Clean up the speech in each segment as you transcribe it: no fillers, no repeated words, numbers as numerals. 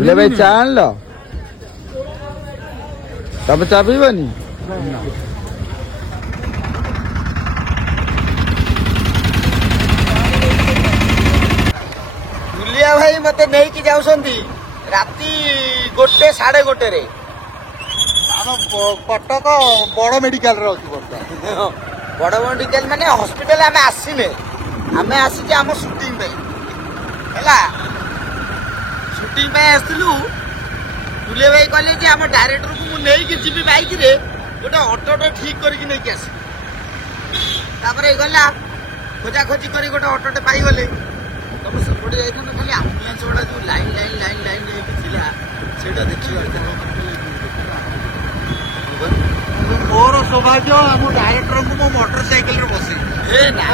ले भाई चा आन लो तब चा पीबनी दुलिया भाई मते नहीं कि जाउसंती राती 1 साढ़े 1 रे कटक बड़ मेडिकल रे अछि बर्तमान बड़ मेडिकल माने हॉस्पिटल आमे आसीने आमे आसी जे हम शूटिंग पे हैला शूटिंग पे आसलु दुले भाई कहले जे हम डायरेक्टर को मु नै कि जीबी बाइक रे गोटे ऑटो ठीक करिक नै कि आसी तापर गला खोजा खोजी करी गोटे ऑटो पाई गले तब सपोर्ट जाई था खाली एम्बुलेंस वाला जो लाइन लाइन लाइन लाइन जे थिला सेटा देखि मोर सौभाग्य हम डायरेक्टर को मो मोटरसाइकिल रे बसी ए ना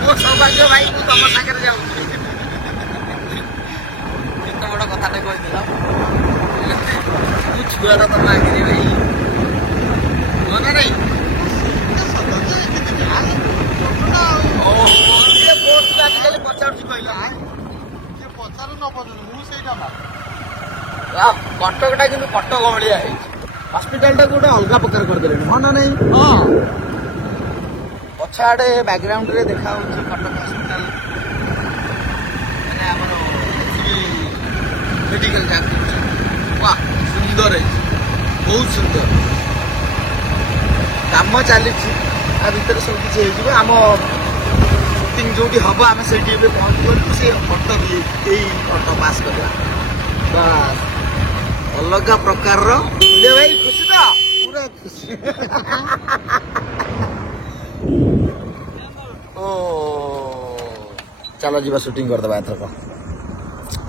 मो सौभाग्य भाई को तुम सागर जाऊ कितना बड़ा कथा ने कहि दिला तू छुआ तो मांगे भाई मन नहीं ओ ये पोस्ट आजकल पचार छु कहला ये पचार न पचार मु सेटा बा कटकटा किंतु कटक भलिया है हॉस्पिटल टा गोटे अलग प्रकार कर देले हाँ ना नहीं हाँ पछाड़े बैकग्राउंड रे देखा होची कटक हॉस्पिटल माने हमरो मेडिकल जाक वाह सुंदर है बहुत सुंदर काम चली आ भीतर सब किछ हे जिवो हम शूटिंग जोटी हबो हम सेठी पे पहुंच गलु से ऑटो भी एई ऑटो पास करला बस अलग प्रकार रो ले भाई खुशी तो पूरा खुशी ओ चलो जीवा शूटिंग कर दबा एथरक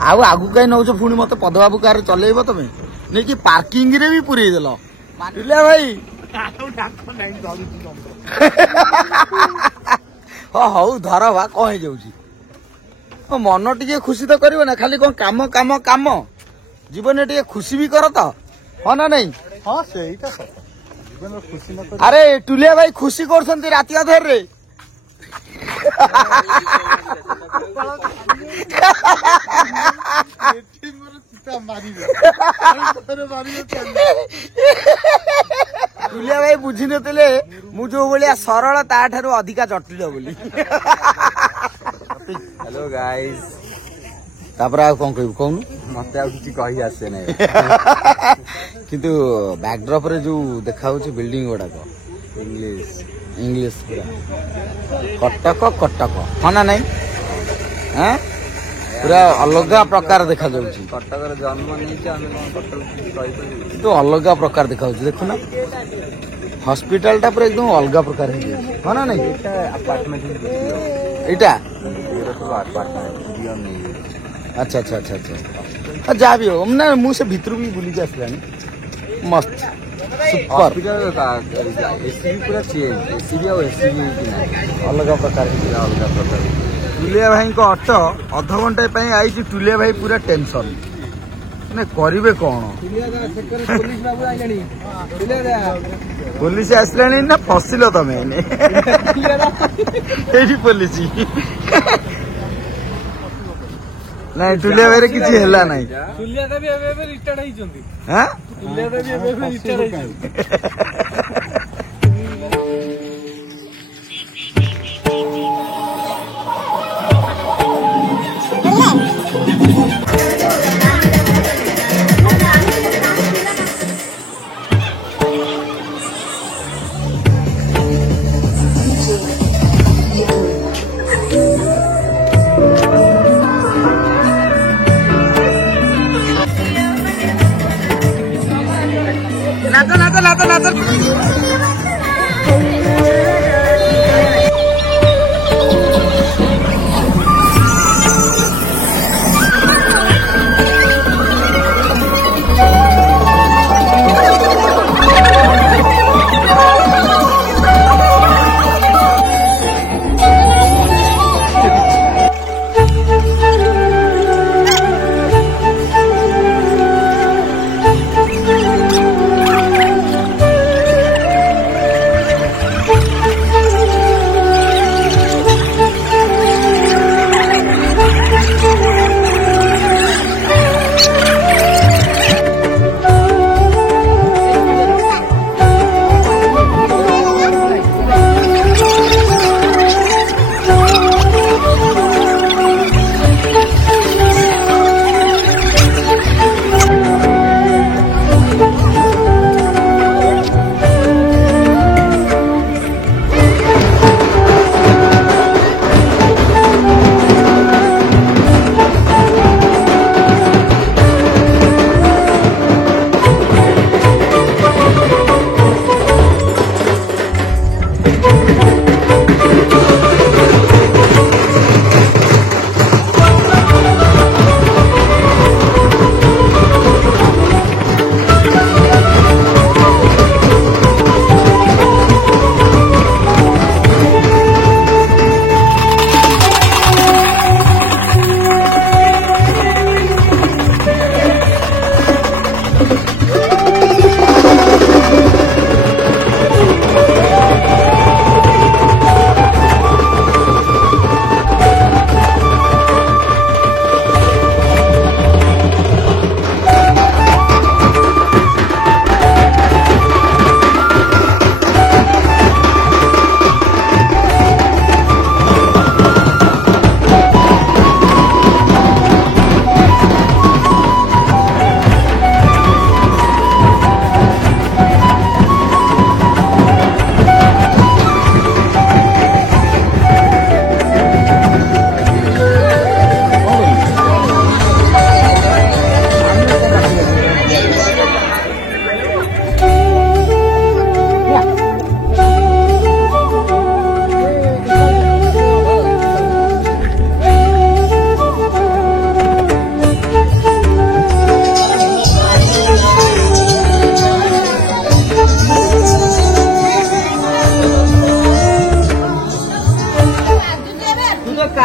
आउ आगु कहीं नौ पुणी मत पदबाबू कार चलेब तुम नहीं कि पार्किंग रे भी पुरे देल ले भाई हाँ हौ धर बा कह जाऊँ मन टे खुशी तो कर ना खाली कौन काम काम काम जीवन टे खुशी भी कर तो हाँ ना नहीं हाँ सेटा जीवन खुशी न अरे टुलिया भाई खुशी कर राति अधर रे टुलिया भाई बुझी नथिले मु जो भलिया सरल ता ठारू अधिका जटिल बोली हेलो गाइस तापर आ कोन कहू कोन मते आ किछि कहि आसे नै किंतु बैकड्रॉप रे जो देखा होछि बिल्डिंग गुडा को इंग्लिश इंग्लिश पूरा कटक कटक हाँ ना नहीं हैं पूरा अलग प्रकार देखा जाउछि कटक रे जन्म नै कि हम कटक कहि परि तो अलग प्रकार देखा होछि देखु ना हॉस्पिटल टा पूरा एकदम अलग प्रकार है हाँ ना नहीं एटा अपार्टमेंट एटा अपार्टमेंट दियो नहीं अच्छा अच्छा अच्छा अच्छा जा भी हो ना मुझे भीतर भी बुली के आसलानी मस्त सुपर एसी पूरा चेंज एसी भी एसी भी अलग प्रकार अलग प्रकार टुलिया भाई को ऑटो अध घंटे आई टुलिया भाई पूरा टेंशन ने करिवे कौन पुलिस आसलानी ना फसिल तमें पुलिस नहीं टुलिया भाई किसी हेला नहीं टुलिया भी एबे रिटायर्ड होई जंती हां टुलिया भी एबे रिटायर्ड होई नाचो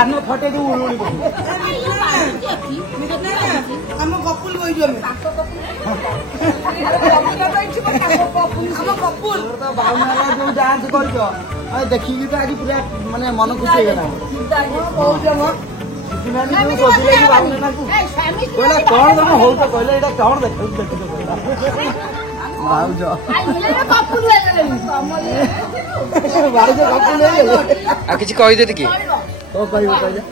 କାନ ଫଟେଇ ଦବୁ ଉଳୁଳି ଆମ କପୁଲ କହିଛୁ ଆମେ ଆମ କପୁଲ ବାଉନ ଯୋଉ ଡାନ୍ସ କରିଛ ଦେଖିକି ତ ଆଜି ପୁରା ମାନେ ମନ ଖୁସି ହେଇଗଲା କହିଲା କଣ ତମେ ହଉ ତ କହିଲେ ଏଇଟା କଣ ଦେଖୁଛ ଭାଉଜ ଆଉ କିଛି କହିଦେ ଟିକେ କଣ କହିବ କହିଲେ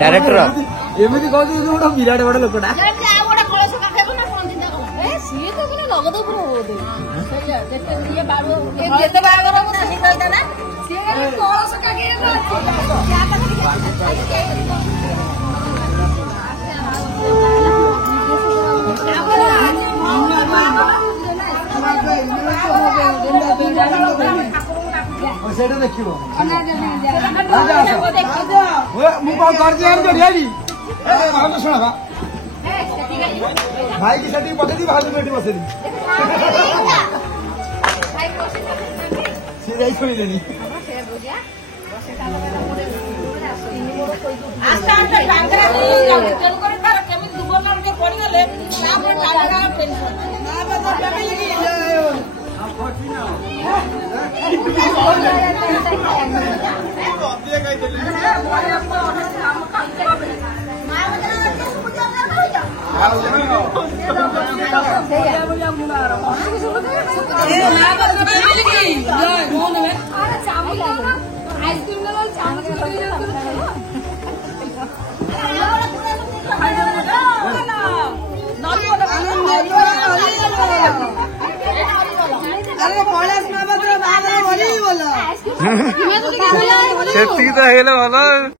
ଡାଇରେକ୍ଟର ଏମିତି କହୁଛି ଗୋଟେ ବିରାଟ ବଡ ଲୋକଟା ସେଇଟା ଦେଖିବ ମୁଁ କଣ କରିଛି ଜାଣିଛ ଭାଉଜ ଶୁଣ ଭାଇ କି ସେଠିକି ପଠେଇଦି ଭାଉଜ ଏଠି ବସେଇଦି ସିଏ ଯାଇ ଶୋଇଲେଣି ସେତିକି ତ ହେଇଗଲେ ଭଲ।